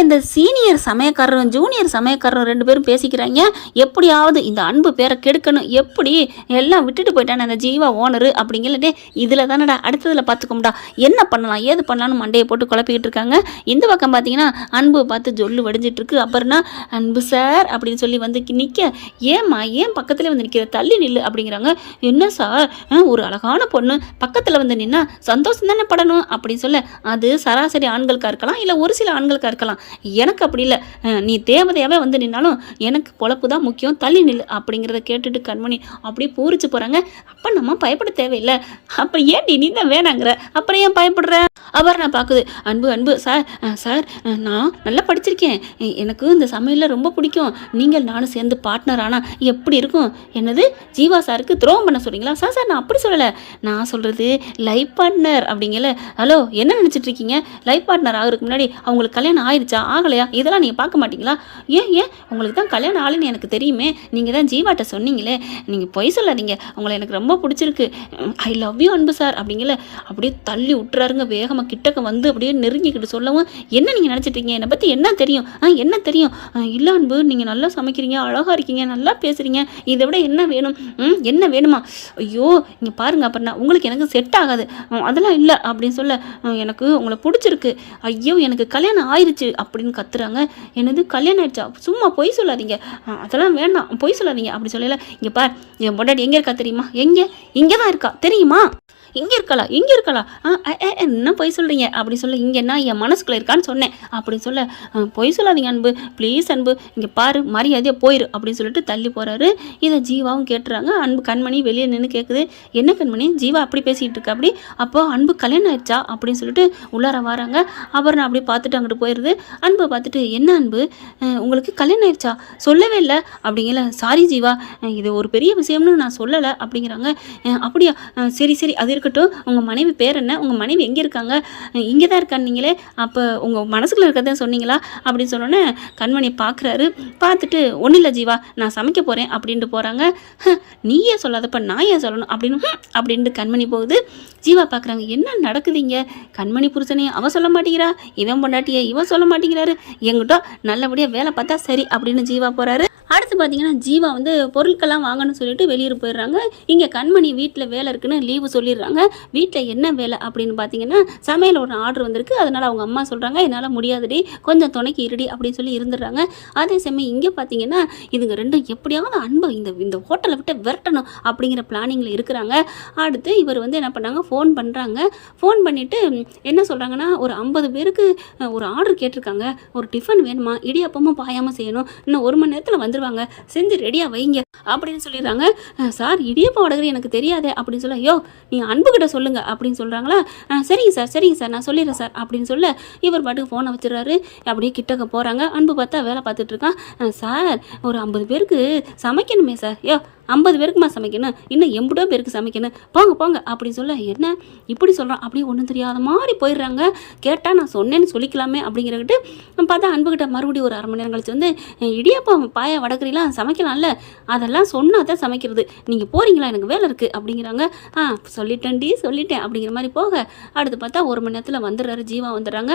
இந்த senior சமயக்காரரும் junior சமயக்காரரும் 2 பேரும் பேசிக்கிறாங்க. எப்படியாவது இந்த அன்பு பேரை கெடுக்கணும், எப்படி எல்லாம் விட்டுட்டு போயிட்டானே அந்த ஜீவா ஓனரு அப்படிங்கிறதே இதில் தானடா அடுத்ததில் பார்த்துக்கோம்டா, என்ன பண்ணலாம் ஏது பண்ணலான்னு மண்டையை போட்டு குழப்பிக்கிட்டு இருக்காங்க. இந்த பக்கம் பார்த்தீங்கன்னா அன்பு பார்த்து ஜொல்லு வடிஞ்சிட்டு இருக்கு. அப்புறம்னா அன்பு சார் அப்படின்னு சொல்லி வந்து நிற்க, ஏம்மா ஏன் பக்கத்தில் வந்து நிற்கிற, தள்ளி நில்லு அப்படிங்கிறாங்க. என்ன சார், ஒரு அழகான பொண்ணு பக்கத்தில் வந்து நின்னா சந்தோஷம் தானே படணும் அப்படின்னு சொல்ல, அது சராசரி ஆண்களுக்காக இருக்கலாம், இல்லை ஒரு சில ஆண்களுக்காக இருக்கலாம், எனக்கு அப்படி இல்லை, நீ தேவதையாகவே வந்து நின்னாலும் எனக்கு பொழப்பு தான் முக்கியம், தள்ளி நில்லு அப்படிங்கிறத கேட்டுட்டு கண்மணி அப்படியே பூரிச்சு போகிறாங்க. அப்போ நம்ம பயப்பட தேவையில்லை, அப்போ ஏன்டி நீ தான் வேணாங்கிற, அப்புறம் ஏன் பயப்படுற? அவர் நான் பார்க்குது, அன்பு அன்பு சார், சார் நான் நல்லா படிச்சிருக்கேன், எனக்கு இந்த சமையலில் ரொம்ப பிடிக்கும், நீங்கள் நானும் சேர்ந்து பார்ட்னர் ஆனால் எப்படி இருக்கும்? என்னது ஜீவா சாருக்கு துரோகம் பண்ண சொல்கிறீங்களா? சார் சார் நான் அப்படி சொல்லலை, நான் சொல்கிறது லைஃப் பார்ட்னர் அப்படிங்கல. ஹலோ என்ன நினச்சிட்டு இருக்கீங்க? லைஃப் பார்ட்னர் ஆகிறதுக்கு முன்னாடி அவங்களுக்கு கல்யாணம் ஆயிடுச்சா ஆகலையா இதெல்லாம் நீங்கள் பார்க்க மாட்டீங்களா? ஏன் ஏன் உங்களுக்கு தான் கல்யாணம் ஆளுன்னு எனக்கு தெரியுமே, நீங்கள் தான் ஜீவாட்ட சொன்னீங்களே, நீங்கள் பொய் சொல்லாதீங்க, உங்களை எனக்கு ரொம்ப பிடிச்சிருக்கு, ஐ லவ் யூ அன்பு சார் அப்படிங்கல. அப்படியே தள்ளி விட்டுறாருங்க, வேகமாக கிட்டக்க வந்து அப்படியே நெருங்கிக்கிட்டு சொல்லவும், என்ன நீங்கள் நினச்சிட்டு இருக்கீங்க, என்னை பற்றி என்ன தெரியும்? என்ன தெரியும்? இல்லை அன்பு நீங்கள் நல்லா சமைக்கிறீங்க, அழகாக இருக்கீங்க, நல்லா பேசுகிறீங்க, இதை விட என்ன வேணும்? என்ன வேணுமா? ஐயோ இங்கே பாருங்க, அப்புறம் உங்களுக்கு எனக்கு செட் ஆகாது, அதெல்லாம் இல்லை அப்படின்னு சொல்ல, எனக்கு உங்களை பிடிச்சிருக்கு, ஐயோ எனக்கு கல்யாணம் ஆயிடுச்சு அப்படின்னு கத்துறாங்க. என்னது கல்யாணம் ஆயிடுச்சா? சும்மா பொய் சொல்லாதீங்க, அதெல்லாம் வேண்டாம், பொய் சொல்லாதீங்க அப்படி சொல்லல. இங்கே பார், என் பொண்டாட்டி எங்கே இருக்கா தெரியுமா? இங்கே தான் இருக்கா தெரியுமா? இங்கே இருக்கலாம் என்ன பொய் சொல்கிறீங்க அப்படி சொல்ல, இங்கே என்ன என் மனசுக்குள்ளே இருக்கான்னு சொன்னேன் அப்படின்னு சொல்ல, பொய் சொல்லாதீங்க அன்பு ப்ளீஸ் அன்பு, இங்கே பாரு மரியாதையாக போயிரு அப்படின்னு சொல்லிட்டு தள்ளி போகிறாரு. இதை ஜீவாவும் கேட்டுறாங்க. அன்பு கண்மணி வெளியே நின்று கேட்குது, என்ன கண்மணி ஜீவா அப்படி பேசிகிட்டு இருக்கா? அப்படி அப்போ அன்பு கல்யாணம் ஆயிடுச்சா அப்படின்னு சொல்லிட்டு உள்ளார வராங்க. அப்புறம் நான் அப்படி பார்த்துட்டு அங்கிட்டு போயிடுது. அன்பை பார்த்துட்டு, என்ன அன்பு உங்களுக்கு கல்யாணம் ஆயிடுச்சா? சொல்லவே இல்லை அப்படிங்கல. சாரி ஜீவா, இது ஒரு பெரிய விஷயம்னு நான் சொல்லலை அப்படிங்கிறாங்க. அப்படியா, சரி சரி அது இருக்கட்டும், உங்கள் மனைவி பேர் என்ன, உங்கள் மனைவி எங்கே இருக்காங்க? இங்கே தான் இருக்கான்னு நீங்களே, அப்போ உங்கள் மனசுக்குள்ள இருக்கிறத சொன்னீங்களா அப்படின்னு சொன்னோன்னே கண்மணி பார்க்குறாரு. பார்த்துட்டு, ஒன்றும் இல்லை ஜீவா நான் சமைக்க போகிறேன் அப்படின்ட்டு போகிறாங்க. நீயே சொல்லாதப்ப நான் ஏன் சொல்லணும் அப்படின்ட்டு கண்மணி போகுது. ஜீவா பார்க்குறாங்க, என்ன நடக்குதுங்க, கண்மணி புருஷனையும் அவ சொல்ல மாட்டேங்கிறா, இவன் பொண்டாட்டியை இவன் சொல்ல மாட்டேங்கிறாரு, எங்கிட்ட நல்லபடியாக வேலை பார்த்தா சரி அப்படின்னு ஜீவா போகிறாரு. அடுத்து பார்த்தீங்கன்னா ஜீவா வந்து பொருட்கள்லாம் வாங்கணும்னு சொல்லிட்டு வெளியூர் போயிடுறாங்க. இங்கே கண்மணி வீட்டில் வேலை இருக்குன்னு லீவு சொல்லிடுறாங்க. வீட்டில் என்ன வேலை அப்படின்னு பார்த்தீங்கன்னா, சமையல் ஒரு ஆர்டர் வந்திருக்கு, அதனால் அவங்க அம்மா சொல்கிறாங்க என்னால் முடியாதுடி கொஞ்சம் துணைக்கு இருடி அப்படின்னு சொல்லி இருந்துடுறாங்க. அதே சமயம் இங்கே பார்த்தீங்கன்னா இதுங்க ரெண்டும் எப்படியாவது அன்பை இந்த ஹோட்டலை விட்டு விரட்டணும் அப்படிங்கிற பிளானிங்கில் இருக்கிறாங்க. அடுத்து இவர் வந்து என்ன பண்ணாங்க, ஃபோன் பண்ணுறாங்க. ஃபோன் பண்ணிவிட்டு என்ன சொல்கிறாங்கன்னா, ஒரு 50 பேருக்கு ஒரு ஆர்டர் கேட்டிருக்காங்க, ஒரு டிஃபன் வேணுமா, இடியாப்பமும் பாயாமல் செய்யணும், இன்னும் 1 மணி நேரத்தில் வந்துடுவாங்க, செஞ்சு ரெடியாக வைங்க அப்படின்னு சொல்லிடுறாங்க. சார் இடியப்பம் வடகரி எனக்கு தெரியாதே அப்படின்னு சொல்ல, யோ நீ அன்புக்கிட்ட சொல்லுங்க அப்படின்னு சொல்கிறாங்களா. சரிங்க சார் நான் சொல்லிடுறேன் சார் அப்படின்னு சொல்ல, இவர் பாட்டுக்கு ஃபோனை வச்சிடறாரு. அப்படியே கிட்டக்க போகிறாங்க. அன்பு பார்த்தா வேலை பார்த்துட்டு இருக்கான். சார் ஒரு 50 பேருக்கு சமைக்கணுமே சார். யோ 50 பேருக்குமா சமைக்கணும், இன்னும் 80 பேருக்கு சமைக்கணும், போங்க அப்படின்னு சொல்ல, என்ன இப்படி சொல்கிறான் அப்படியே ஒன்றும் தெரியாத மாதிரி போயிடுறாங்க. கேட்டால் நான் சொன்னேன்னு சொல்லிக்கலாமே அப்படிங்கிறக்கிட்டு பார்த்தா அன்புக்கிட்ட மறுபடியும் ஒரு 1/2 மணி நேரம் கழிச்சு வந்து, இடியாப்பம் பாயா வடகரிலாம் சமைக்கலாம்ல, அதெல்லாம் சொன்னால் தான் சமைக்கிறது, நீங்கள் போகிறீங்களா எனக்கு வேலை இருக்குது அப்படிங்கிறாங்க. சொல்லிட்டேன் அப்படிங்கிற மாதிரி போக, அடுத்து பார்த்தா 1 மணி நேரத்தில் வந்துடுறாரு. ஜீவா வந்துடுறாங்க.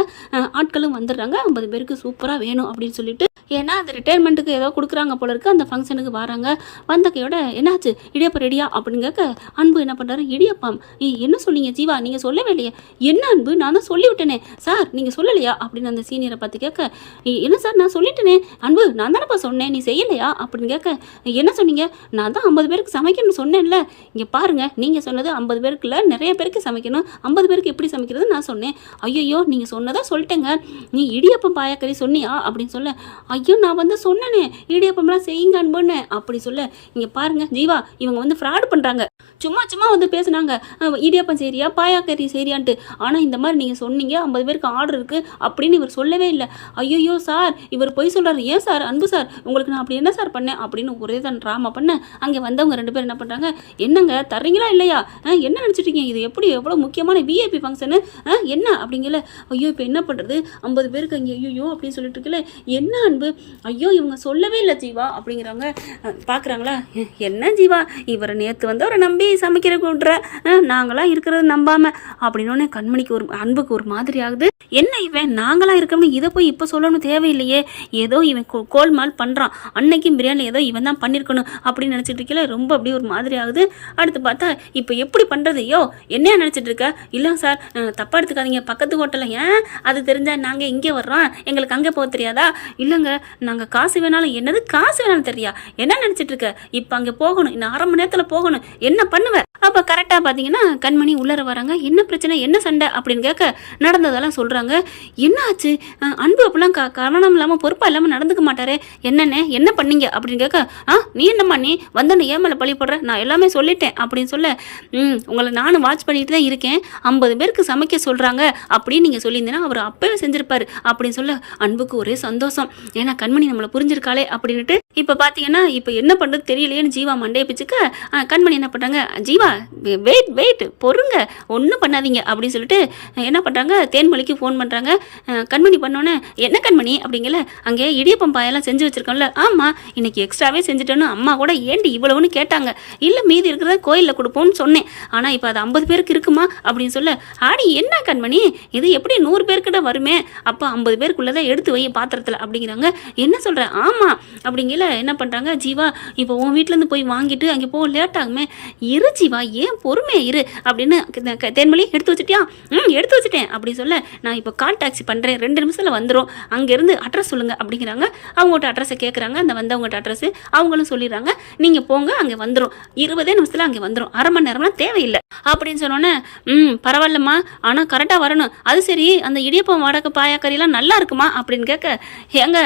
ஆட்களும் வந்துடுறாங்க. 50 பேருக்கு சூப்பராக வேணும் அப்படின்னு சொல்லிட்டு, ஏன்னா அது ரிட்டையர்மெண்ட்டுக்கு ஏதோ கொடுக்குறாங்க போல இருக்குது, அந்த ஃபங்க்ஷனுக்கு வராங்க. வந்த கையோட என்னாச்சு இடியப்பம் ரெடியா அப்படின்னு கேட்க, அன்பு என்ன பண்ணுறாரு, இடியப்பம் என்ன சொன்னீங்க ஜீவா நீங்கள் சொல்லவே இல்லையா? என்ன அன்பு நான் தான் சொல்லிவிட்டேனே சார் நீங்கள் சொல்லலையா அப்படின்னு அந்த சீனியரை பார்த்து கேட்க, என்ன சார் நான் சொல்லிட்டேனே அன்பு, நான் தானேப்பா சொன்னேன் நீ செய்யலையா அப்படின்னு கேட்க, என்ன சொன்னீங்க, நான் தான் 50 பேருக்கு சமைக்கணும்னு சொன்னேன்ல, இங்கே பாருங்கள் நீங்கள் சொன்னது 50 பேருக்குல நிறைய பேருக்கு சமைக்கணும், 50 பேருக்கு எப்படி சமைக்கிறது நான் சொன்னேன். ஐயோ நீங்கள் சொன்னதாக சொல்லிட்டேங்க, நீ இடியப்பம் பாயாக்கறி சொன்னியா அப்படின்னு சொல்ல, ஐயோ நான் வந்து சொன்னேனே இடியப்பம்லாம் செய்யுங்க அன்புன்னு அப்படி சொல்ல, இங்கே பாருங்க ஜீவா இவங்க வந்து ஃப்ராட் பண்ணுறாங்க, சும்மா வந்து பேசுனாங்க இடியப்பம் சரியா பாயாக்கறி சரியான்ட்டு, ஆனால் இந்த மாதிரி நீங்கள் சொன்னீங்க 50 பேருக்கு ஆர்டர் இருக்குது அப்படின்னு இவர் சொல்லவே இல்லை. ஐயோ சார் இவர் பொய் சொல்கிறாரு, ஏன் சார் அன்பு சார் உங்களுக்கு நான் அப்படி என்ன சார் பண்ணேன் அப்படின்னு ஒரே தான் ட்ராமா பண்ண. அங்கே வந்தவங்க 2 பேர் என்ன பண்ணுறாங்க, என்னங்க தர்றீங்களா இல்லையா, என்ன நினச்சிட்ருக்கீங்க, இது எப்படி எவ்வளோ முக்கியமான விஐபி ஃபங்க்ஷனு என்ன அப்படிங்கல. ஐயோ இப்போ என்ன பண்ணுறது 50 பேருக்கு அங்கே ஐயோ அப்படின்னு சொல்லிட்டு இருக்கல, என்ன அன்பு, ஐயோ இவங்க சொல்லவே இல்லை ஜீவா அப்படிங்கிறாங்க. பார்க்குறாங்களா, என்ன ஜீவா இவரை நேற்று வந்து அவரை நம்பி சமைக்கிற கூட்டுற நாங்களாம் இருக்கிறத நம்பாமல் அப்படின்னு கண்மணிக்கு ஒரு அன்புக்கு ஒரு மாதிரி ஆகுது. என்ன இவன் நாங்களாம் இருக்கோம்னு இதை போய் இப்போ சொல்லணும் தேவையில்லையே, ஏதோ இவன் கோல்மால் பண்ணுறான், அன்னைக்கும் பிரியாணி ஏதோ இவன் தான் பண்ணியிருக்கணும் அப்படின்னு நினச்சிட்டு இருக்கல. ரொம்ப அப்படியே ஒரு மாதிரி ஆகுது. அடுத்து பார்த்தா இப்போ எப்படி பண்ணுறது? யோ என்ன நினச்சிட்டு இருக்க? இல்லை சார் தப்பாக எடுத்துக்காதீங்க, பக்கத்து ஹோட்டலில் ஏன் அது தெரிஞ்சால் நாங்கள் இங்கே வர்றோம், எங்களுக்கு அங்கே போக தெரியாதா? இல்லைங்க நாங்கள் காசு வேணாலும் என்னது காசு வேணாலும் தெரியா, என்ன நினச்சிட்டு இருக்க? இப்போ அங்கே போகணும், இன்னும் 1/2 மணி நேரத்தில் போகணும், என்ன பண்ணுவேன்? அப்போ கரெக்டாக பார்த்தீங்கன்னா கண்மணி உள்ளர வராங்க. என்ன பிரச்சனை என்ன சண்டை அப்படின்னு கேட்க நடந்ததெல்லாம் சொல்கிறாங்க. என்ன ஆச்சு? அன்பு அப்படிலாம் கவனம் இல்லாமல் பொறுப்பாக இல்லாமல் நடந்துக்க மாட்டாரே, என்னென்ன என்ன பண்ணீங்க அப்படின்னு கேட்க நீ என்னம்மா நீ வந்தோன்னு ஏன் மேலே பழி போடுற, நான் எல்லாமே சொல்லிட்டேன் அப்படின்னு சொல்ல உங்களை நானும் வாட்ச் பண்ணிட்டு தான் இருக்கேன், 50 பேருக்கு சமைக்க சொல்கிறாங்க அப்படின்னு நீங்கள் சொல்லியிருந்தீங்கன்னா அவர் அப்பவே செஞ்சிருப்பாரு அப்படின்னு சொல்ல அன்புக்கு ஒரே சந்தோஷம். ஏன்னா கண்மணி நம்மளை புரிஞ்சிருக்காளே அப்படின்ட்டு. இப்போ பார்த்தீங்கன்னா இப்போ என்ன பண்ணுறது தெரியலையேன்னு ஜீவா மண்டையை பிச்சுக்க கண்மணி என்ன பண்ணுறாங்க, ஜீவா வெயிட் பொறுங்க ஒன்றும் பண்ணாதீங்க அப்படின்னு சொல்லிட்டு என்ன பண்ணுறாங்க, தேன்மொழிக்கு ஃபோன் பண்ணுறாங்க. கண்மணி பண்ணோன்னே என்ன கண்மணி அப்படிங்கல, அங்கே இடியப்பம் பாயெல்லாம் செஞ்சு வச்சுருக்கோம்ல, ஆமாம் இன்னைக்கு எக்ஸ்ட்ராவே செஞ்சுட்டோன்னு அம்மா கூட ஏண்டி இவ்வளவுன்னு கேட்டாங்க, இல்லை மீதி இருக்கிறத கோயிலில் கொடுப்போம்னு சொன்னேன், ஆனால் இப்போ அது 50 பேருக்கு இருக்குமா அப்படின்னு சொல்ல, ஆடி என்ன கண்மணி இது எப்படி 100 பேர்கிட்ட வருமே, அப்போ 50 பேருக்குள்ளதான் எடுத்து வை பாத்திரத்தில் அப்படிங்கிறாங்க. என்ன சொல்கிறேன்? ஆமாம் அப்படிங்கல என்ன பண்ணுறாங்க, ஜீவா இப்போ உன் வீட்டிலேருந்து போய் வாங்கிட்டு அங்கே போக லேட் ஆகுமே, இரு ஜீவா ஏன் பொறுமையா இரு அப்படின்னு. தேன்மொழி எடுத்து வச்சுட்டியா? எடுத்து வச்சுட்டேன் அப்படி சொல்ல, நான் இப்போ கால் டாக்ஸி பண்ணுறேன் 2 நிமிஷத்தில் வந்துடும், அங்கேருந்து அட்ரஸ் சொல்லுங்கள் அப்படிங்கிறாங்க. அவங்கள்ட்ட அட்ரஸை கேட்குறாங்க. அந்த வந்தவங்கள்ட்ட அட்ரஸ் அவங்களும் சொல்லிடுறாங்க, நீங்கள் போங்க அங்கே வந்துடும், 20 நிமிஷத்தில் அங்கே வந்துடும், 1/2 மணி நேரம்லாம் தேவையில்லை அப்படின்னு சொன்னோன்னே பரவாயில்லம்மா ஆனால் கரெக்டாக வரணும். அது சரி அந்த இடியப்பம் வடக்கு பாயாக்கறிலாம் நல்லா இருக்குமா அப்படின்னு கேட்க, ஏங்க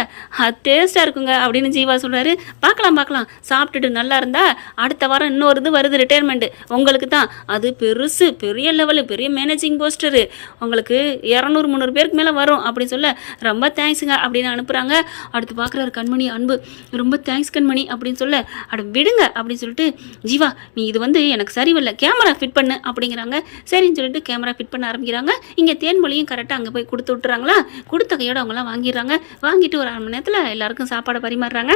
டேஸ்ட்டாக இருக்குங்க அப்படின்னு ஜீவா சொல்கிறாரு. பார்க்கலாம் சாப்பிட்டுட்டு நல்லா இருந்தால் அடுத்த வாரம் இன்னொரு இது வருது ரிட்டையர்மெண்ட்டு உங்களுக்கு தான், அது பெருசு பெரிய லெவலு பெரிய மேனேஜிங் போஸ்டரு, உங்களுக்கு 200-300 பேருக்கு மேலே வரும் அப்படின்னு சொல்ல, ரொம்ப தேங்க்ஸுங்க அப்படின்னு அனுப்புகிறாங்க. அடுத்து பார்க்குறாரு கண்மணி அன்பு, ரொம்ப தேங்க்ஸ் கண்மணி அப்படின்னு சொல்ல, அட விடுங்க அப்படின்னு சொல்லிட்டு, ஜீவா நீ இது எனக்கு சரியில்லை கேமரா ஃபிட் பண்ணு அப்படிங்கிறாங்க. சரின்னு சொல்லிட்டு கேமரா ஃபிட் பண்ண ஆரம்பிக்கிறாங்க. இங்கே தேன்மொழியும் கரெக்டாக அங்கே போய் கொடுத்து விட்டுறாங்களா, கொடுத்த கையோடு அவங்களாம் வாங்கிடுறாங்க. வாங்கிட்டு ஒரு 1/2 மணி நேரத்தில் எல்லாருக்கும் சாப்பாடை பரிமாறுறாங்க.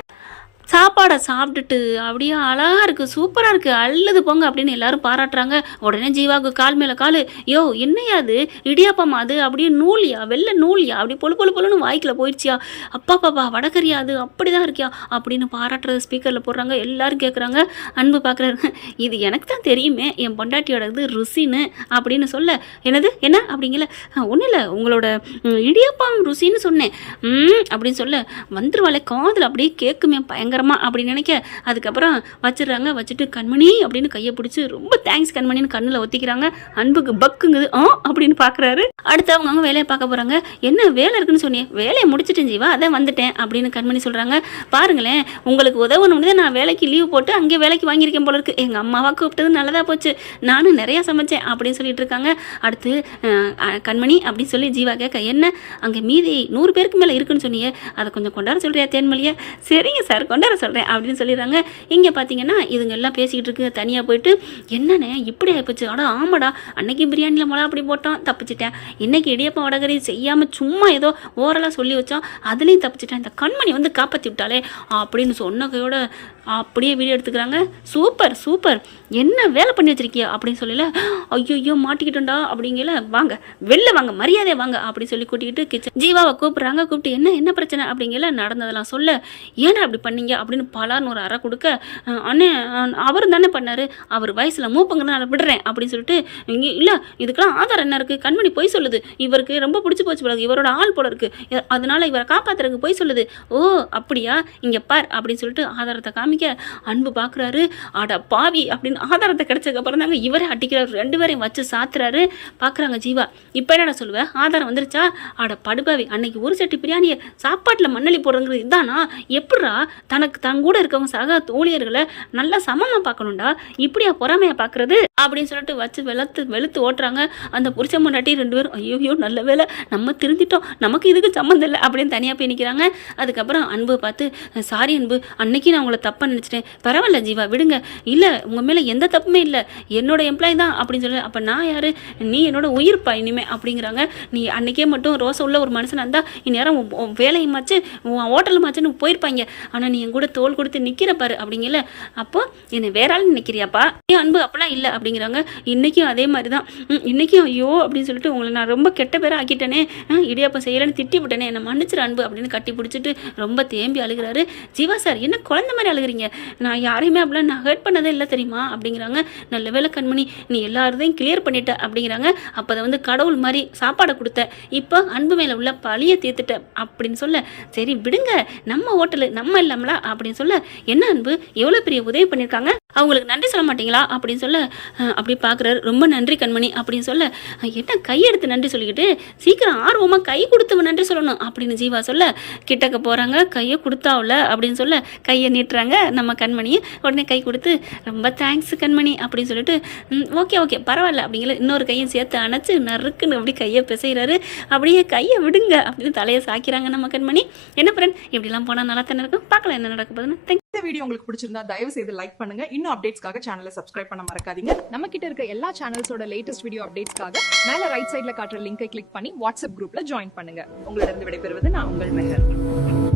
சாப்பாடை சாப்பிட்டுட்டு அப்படியே அழகாக இருக்குது, சூப்பராக இருக்குது, அல்லது போங்க அப்படின்னு எல்லாரும் பாராட்டுறாங்க. உடனே ஜீவாவுக்கு கால் மேலே கால், யோ என்னையா அது இடியாப்பமா அது அப்படியே நூலியா வெள்ளை நூலியா அப்படி பொழுன்னு வாய்க்கில் போயிடுச்சியா, அப்பா வடகரியா அது அப்படி தான் இருக்கியா அப்படின்னு பாராட்டுறது ஸ்பீக்கரில் போடுறாங்க. எல்லாரும் கேட்குறாங்க. அன்பு பார்க்குறாரு, இது எனக்கு தான் தெரியுமே என் பொண்டாட்டியோட இது ருசின்னு அப்படின்னு சொல்ல, என்னது என்ன அப்படிங்கல, ஒன்றும் இல்லை உங்களோட இடியாப்பம் ருசின்னு சொன்னேன் அப்படின்னு சொல்ல, வந்துருவாளே காதில் அப்படியே கேட்குமே பயங்கர அப்படின்னு நினைக்க, அதுக்கப்புறம் வச்சிடறாங்க. வச்சுட்டு கண்மணி அப்படின்னு கையை பிடிச்சி ரொம்ப தேங்க்ஸ் கண்மணின்னு கண்ணில் ஒத்திக்கிறாங்க. அன்புக்கு பக்குங்குது அப்படின்னு பார்க்குறாரு. அடுத்து அவங்க வேலையை பார்க்க போகிறாங்க. என்ன வேலை இருக்குன்னு சொன்னேன், வேலையை முடிச்சிட்டேன் ஜீவா அதான் வந்துட்டேன் அப்படின்னு கண்மணி சொல்கிறாங்க. பாருங்களேன் உங்களுக்கு உதவணும்னு நான் வேலைக்கு லீவ் போட்டு அங்கே வேலைக்கு வாங்கியிருக்கேன் போல இருக்கு, எங்கள் அம்மாவா கூப்பிட்டது நல்லதாக போச்சு, நானும் நிறையா சமைச்சேன் அப்படின்னு சொல்லிட்டு இருக்காங்க. அடுத்து கண்மணி அப்படின்னு சொல்லி ஜீவா கேட்க, என்ன அங்கே மீதி 100 பேருக்கு மேலே இருக்குன்னு சொன்னியே அதை கொஞ்சம் கொண்டாட சொல்கிறியா தேன்மொழியை? சரிங்க சார் கொண்டாட சொல்கிறேன் அப்படின்னு சொல்லிடுறாங்க. இங்கே பார்த்தீங்கன்னா இதுங்க எல்லாம் பேசிக்கிட்டு இருக்கு. தனியாக போயிட்டு என்னண்ணே இப்படி ஆகிப்போச்சு, ஆமாடா அன்னைக்கு பிரியாணியில் மிளகா அப்படி போட்டோம் தப்பிச்சிட்டேன், இன்னைக்கு இடியப்பம் வடகரி செய்யாமல் சும்மா ஏதோ ஓரலாக சொல்லி வச்சோம் அதுலேயும் தப்பிச்சிட்டேன், இந்த கண்மணி காப்பாற்றி விட்டாலே அப்படின்னு சொன்ன கையோட அப்படியே வீடியோ எடுத்துக்கிறாங்க. சூப்பர் என்ன வேலை பண்ணி வச்சிருக்கியா அப்படின்னு சொல்லல, ஐயோ மாட்டிக்கிட்டோண்டா அப்படிங்கல, வாங்க வெளில வாங்க மரியாதையை வாங்க அப்படின்னு சொல்லி கூட்டிக்கிட்டு கிச்சன் ஜீவாவை கூப்பிட்றாங்க. கூப்பிட்டு என்ன பிரச்சனை அப்படிங்கல நடந்ததெல்லாம் சொல்ல, ஏன்னா அப்படி பண்ணீங்க அப்படின்னு பலான்னு ஒரு அறை கொடுக்க, அண்ணே அவர் தானே பண்ணார், அவர் வயசில் மூப்பங்கன்னா நான் விடுறேன் அப்படின்னு சொல்லிட்டு, இங்கே இல்லை இதுக்கெல்லாம் ஆதாரம் என்ன இருக்குது, கண்மணி போய் சொல்லுது, இவருக்கு ரொம்ப பிடிச்சி போச்சு போல இவரோட ஆள் போல இருக்குது, அதனால இவரை காப்பாற்றுறதுக்கு போய் சொல்லுது, ஓ அப்படியா இங்கே பார் அப்படின்னு சொல்லிட்டு ஆதாரத்தை காமிக்க அன்பு பார்க்குறாரு. அட பாவி அப்படின்னு ஆதாரத்தை கிடைச்சதுக்கப்புறம் தாங்க இவரே அடிக்கிறாரு, 2 பேரையும் வச்சு சாத்துறாரு. பார்க்குறாங்க ஜீவா, இப்போ என்னடா சொல்லுவேன் ஆதாரம் வந்துருச்சா, அட படுபாவி அன்னைக்கு ஒரு சட்டி பிரியாணியை சாப்பாட்டில் மண்ணலி போடுறங்கிறது இதானா, எப்படா தன் கூட இருக்கவங்க சக ஊழியர்களை நல்லா சமமாக பார்க்கணும்டா, இப்படியா பொறாமையாக பார்க்குறது அப்படின்னு சொல்லிட்டு வச்சு வெளுத்து ஓட்டுறாங்க. அந்த புருஷ முன்னாடி 2 பேரும் ஐயோ நல்ல வேலை நம்ம திருந்திட்டோம், நமக்கு இதுக்கு சம்மந்தம் இல்லை அப்படின்னு தனியாக போய் நிற்கிறாங்க. அதுக்கப்புறம் அன்பு பார்த்து, சாரி அன்பு அன்னைக்கு நான் உங்களை தப்பாக நினச்சிட்டேன், பரவாயில்ல ஜீவா விடுங்க, இல்லை உங்கள் மேலே எந்த தப்புமே இல்லை, என்னோட எம்ப்ளாய் தான் அப்படின்னு சொல்லி, அப்போ நான் யார், நீ என்னோட உயிர்ப்பா இனிமே அப்படிங்கிறாங்க. நீ அன்னைக்கே மட்டும் ரோசை உள்ள ஒரு மனுஷனாக இருந்தால் இந்நேரம் வேலையுமாச்சு ஹோட்டலுமாச்சுன்னு போயிருப்பாங்க, ஆனால் நீ என் கூட தோள் கொடுத்து நிற்கிற பாரு அப்படிங்கல. அப்போ என்னை வேற ஆள் நினைக்கிறியாப்பா? ஏன் அன்பு அப்பெல்லாம் இல்லை அப்படிங்கிறாங்க. இன்றைக்கும் அதே மாதிரி தான். இன்றைக்கும் ஐயோ அப்படின்னு சொல்லிட்டு உங்களை நான் ரொம்ப கெட்ட பேராக ஆக்கிட்டேனே, இடியாப்பம் செய்யலைன்னு திட்டி விட்டேனே, என்னை மன்னிச்சிரு அன்பு அப்படின்னு கட்டி பிடிச்சிட்டு ரொம்ப தேம்பி அழுகிறாரு. ஜீவா சார் என்ன குழந்தை மாதிரி அழுகிறீங்க? நான் யாரையுமே அப்படிலாம் நான் ஹர்ட் பண்ணதே இல்லை தெரியுமா அப்படிங்கிறாங்க. நல்ல வேளை கண்மணி நீ எல்லாரையும் கிளியர் பண்ணிட்ட அப்படிங்கிறாங்க. அப்போ அதை வந்து கடவுள் மாதிரி சாப்பாடை கொடுத்த, இப்போ அன்பு மேலே உள்ள பழியை தீர்த்துட்ட அப்படின்னு சொல்ல, சரி விடுங்க நம்ம ஹோட்டலு நம்ம இல்லாமலா அப்படின்னு சொல்ல, என்ன அன்பு எவ்வளோ பெரிய உதவி பண்ணியிருக்காங்க, அவங்களுக்கு நன்றி சொல்ல மாட்டீங்களா அப்படின்னு சொல்ல, அப்படி பார்க்குறாரு. ரொம்ப நன்றி கண்மணி அப்படின்னு சொல்ல, என்ன கையெடுத்து நன்றி சொல்லிக்கிட்டு சீக்கிரம் ஆர்வமாக கை கொடுத்து நன்றி சொல்லணும் அப்படின்னு ஜீவா சொல்ல, கிட்டக்க போகிறாங்க. கையை கொடுத்தாவுல அப்படின்னு சொல்ல கையை நீட்டுறாங்க நம்ம கண்மணி. உடனே கை கொடுத்து ரொம்ப தேங்க்ஸ் கண்மணி அப்படின்னு சொல்லிட்டு ஓகே ஓகே பரவாயில்ல அப்படிங்கிற இன்னொரு கையும் சேர்த்து அணைச்சு நறுக்குன்னு அப்படி கையை பிசைகிறாரு. அப்படியே கையை விடுங்க அப்படின்னு தலையை சாக்கிறாங்க நம்ம கண்மணி. என்ன ஃப்ரெண்ட் இப்படிலாம் போனால் நல்லா தானே இருக்கும். பார்க்கலாம் என்ன நடக்க போகுதுன்னு. இந்த வீடியோ உங்களுக்கு பிடிச்சிருந்தா தயவு செய்து லைக் பண்ணுங்க. இன்னும் அப்டேட்ஸ்க்காக சேனலை சப்ஸ்கிரைப் பண்ண மறக்காதீங்க. நம்ம கிட்ட இருக்க எல்லா சேனல்ஸோட லேட்டஸ்ட் வீடியோ அப்டேட்ஸ்க்காக மேல ரைட் சைடுல காட்டுற லிங்கை கிளிக் பண்ணி வாட்ஸ்அப் குரூப்ல ஜாயின் பண்ணுங்க. உங்களிடம் விடைபெறுவது நான் உங்கள் மெஹர்.